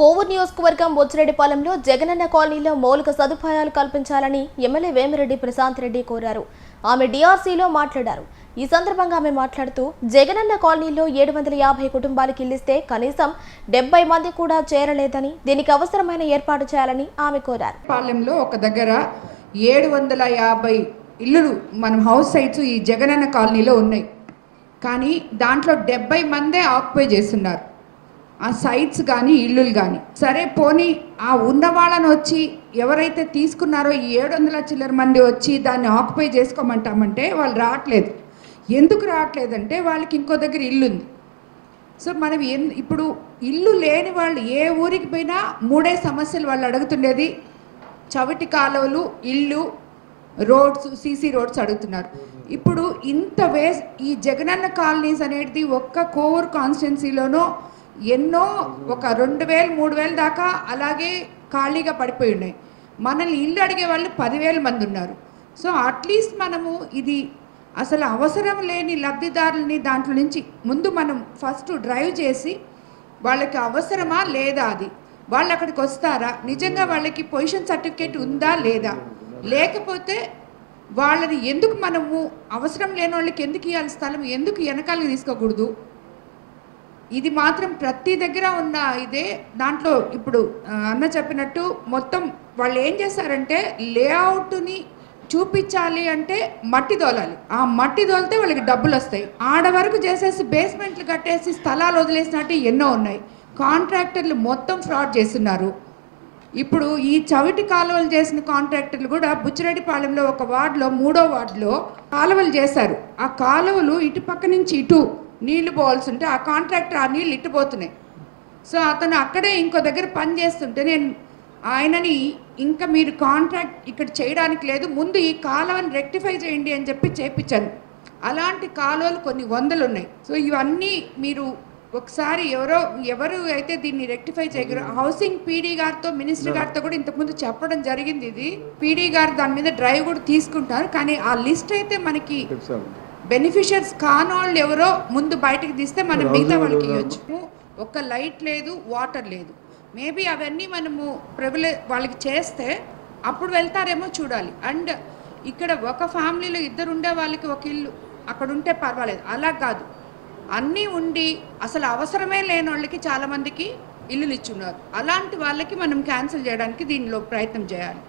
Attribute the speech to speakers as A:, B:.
A: కోవూరు నియోజకవర్గం బొచ్చిరెడ్డిపాలెంలో జగనన్న కాలనీలో మౌలిక సదుపాయాలు కల్పించాలని ఎమ్మెల్యే వేమిరెడ్డి ప్రశాంత్ రెడ్డి కోరారు. ఆమె డిఆర్సీలో మాట్లాడారు. ఈ సందర్భంగా ఆమె మాట్లాడుతూ జగనన్న కాలనీలో ఏడు వందల యాభై కుటుంబాలకు ఇల్లిస్తే కనీసం డెబ్బై మంది కూడా చేరలేదని దీనికి అవసరమైన ఏర్పాటు చేయాలని ఆమె కోరారు.
B: పాలెంలో ఒక దగ్గర ఏడు వందల యాభై ఇల్లులు మనం హౌస్ సైట్స్ ఈ జగనన్న కాలనీలో ఉన్నాయి. కానీ దాంట్లో డెబ్బై మందే ఆక్యుపై చేస్తున్నారు. ఆ సైట్స్ కానీ ఇల్లులు కానీ సరే పోనీ ఆ ఉన్న వాళ్ళని వచ్చి ఎవరైతే తీసుకున్నారో ఈ ఏడు వందల చిల్లర మంది వచ్చి దాన్ని ఆక్యుపై చేసుకోమంటామంటే వాళ్ళు రావట్లేదు. ఎందుకు రావట్లేదంటే వాళ్ళకి ఇంకో దగ్గర ఇల్లు ఉంది సో మనం ఎన్ ఇప్పుడు ఇల్లు లేని వాళ్ళు ఏ ఊరికి పోయినా మూడే సమస్యలు వాళ్ళు అడుగుతుండేది. చవిటి కాలువలు ఇల్లు రోడ్స్ సీసీ రోడ్స్ అడుగుతున్నారు. ఇప్పుడు ఇంత వేస్ ఈ జగనన్న కాలనీస్ అనేది ఒక్క కోవూర్ కాన్స్టిట్యున్సీలోనో ఎన్నో ఒక రెండు వేలు మూడు వేలు దాకా అలాగే ఖాళీగా పడిపోయి ఉన్నాయి. మనల్ని ఇల్లు అడిగే వాళ్ళు పదివేల మంది ఉన్నారు. సో అట్లీస్ట్ మనము ఇది అసలు అవసరం లేని లబ్ధిదారులని దాంట్లో నుంచి ముందు మనం ఫస్ట్ డ్రైవ్ చేసి వాళ్ళకి అవసరమా లేదా అది? వాళ్ళు అక్కడికి వస్తారా? నిజంగా వాళ్ళకి పొజిషన్ సర్టిఫికేట్ ఉందా లేదా? లేకపోతే వాళ్ళని ఎందుకు మనము అవసరం లేని వాళ్ళకి ఎందుకు ఇవ్వాలి స్థలం ఎందుకు వెనకాలకి తీసుకోకూడదు? ఇది మాత్రం ప్రతి దగ్గర ఉన్న ఇదే. దాంట్లో ఇప్పుడు అన్న చెప్పినట్టు మొత్తం వాళ్ళు ఏం చేస్తారంటే లేఅవుట్ని చూపించాలి అంటే మట్టి దోలాలి ఆ మట్టి దోలితే వాళ్ళకి డబ్బులు వస్తాయి. ఆడ వరకు చేసేసి బేస్మెంట్లు కట్టేసి స్థలాలు వదిలేసినట్టు ఎన్నో ఉన్నాయి. కాంట్రాక్టర్లు మొత్తం ఫ్రాడ్ చేస్తున్నారు. ఇప్పుడు ఈ చవిటి కాలువలు చేసిన కాంట్రాక్టర్లు కూడా బుచ్చిరెడ్డిపాలెంలో ఒక వార్డులో మూడో వార్డులో కాలువలు చేశారు. ఆ కాలువలు ఇటు పక్క నుంచి ఇటు నీళ్ళు పోవాల్సింటే ఆ కాంట్రాక్టర్ ఆ నీళ్ళు ఇట్టుపోతున్నాయి సో అతను అక్కడే ఇంకో దగ్గర పని చేస్తుంటే నేను ఆయనని ఇంకా మీరు కాంట్రాక్ట్ ఇక్కడ చేయడానికి లేదు ముందు ఈ కాలువని రెక్టిఫై చేయండి అని చెప్పి చేపించాను. అలాంటి కాలువలు కొన్ని వందలు ఉన్నాయి సో ఇవన్నీ మీరు ఒకసారి ఎవరో ఎవరు అయితే దీన్ని రెక్టిఫై చేయగలరు హౌసింగ్ పీడీ గారితో మినిస్టర్ గారితో కూడా ఇంతకుముందు చెప్పడం జరిగింది ఇది. పీడీ గారు దాని మీద డ్రైవ్ కూడా తీసుకుంటారు కానీ ఆ లిస్ట్ అయితే మనకి బెనిఫిషియర్స్ కానోళ్ళు ఎవరో ముందు బయటకు తీస్తే మనం మిగతా వాళ్ళకి ఇవ్వచ్చు. ఒక్క లైట్ లేదు వాటర్ లేదు. మేబీ అవన్నీ మనము ప్రివిలే వాళ్ళకి చేస్తే అప్పుడు వెళ్తారేమో చూడాలి. అండ్ ఇక్కడ ఒక ఫ్యామిలీలో ఇద్దరు ఉండే వాళ్ళకి ఒక ఇల్లు అక్కడ ఉంటే పర్వాలేదు. అలా కాదు. అన్నీ ఉండి అసలు అవసరమే లేని వాళ్ళకి చాలామందికి ఇల్లులు ఇచ్చున్నారు అలాంటి వాళ్ళకి మనం క్యాన్సిల్ చేయడానికి దీనిలో ప్రయత్నం చేయాలి.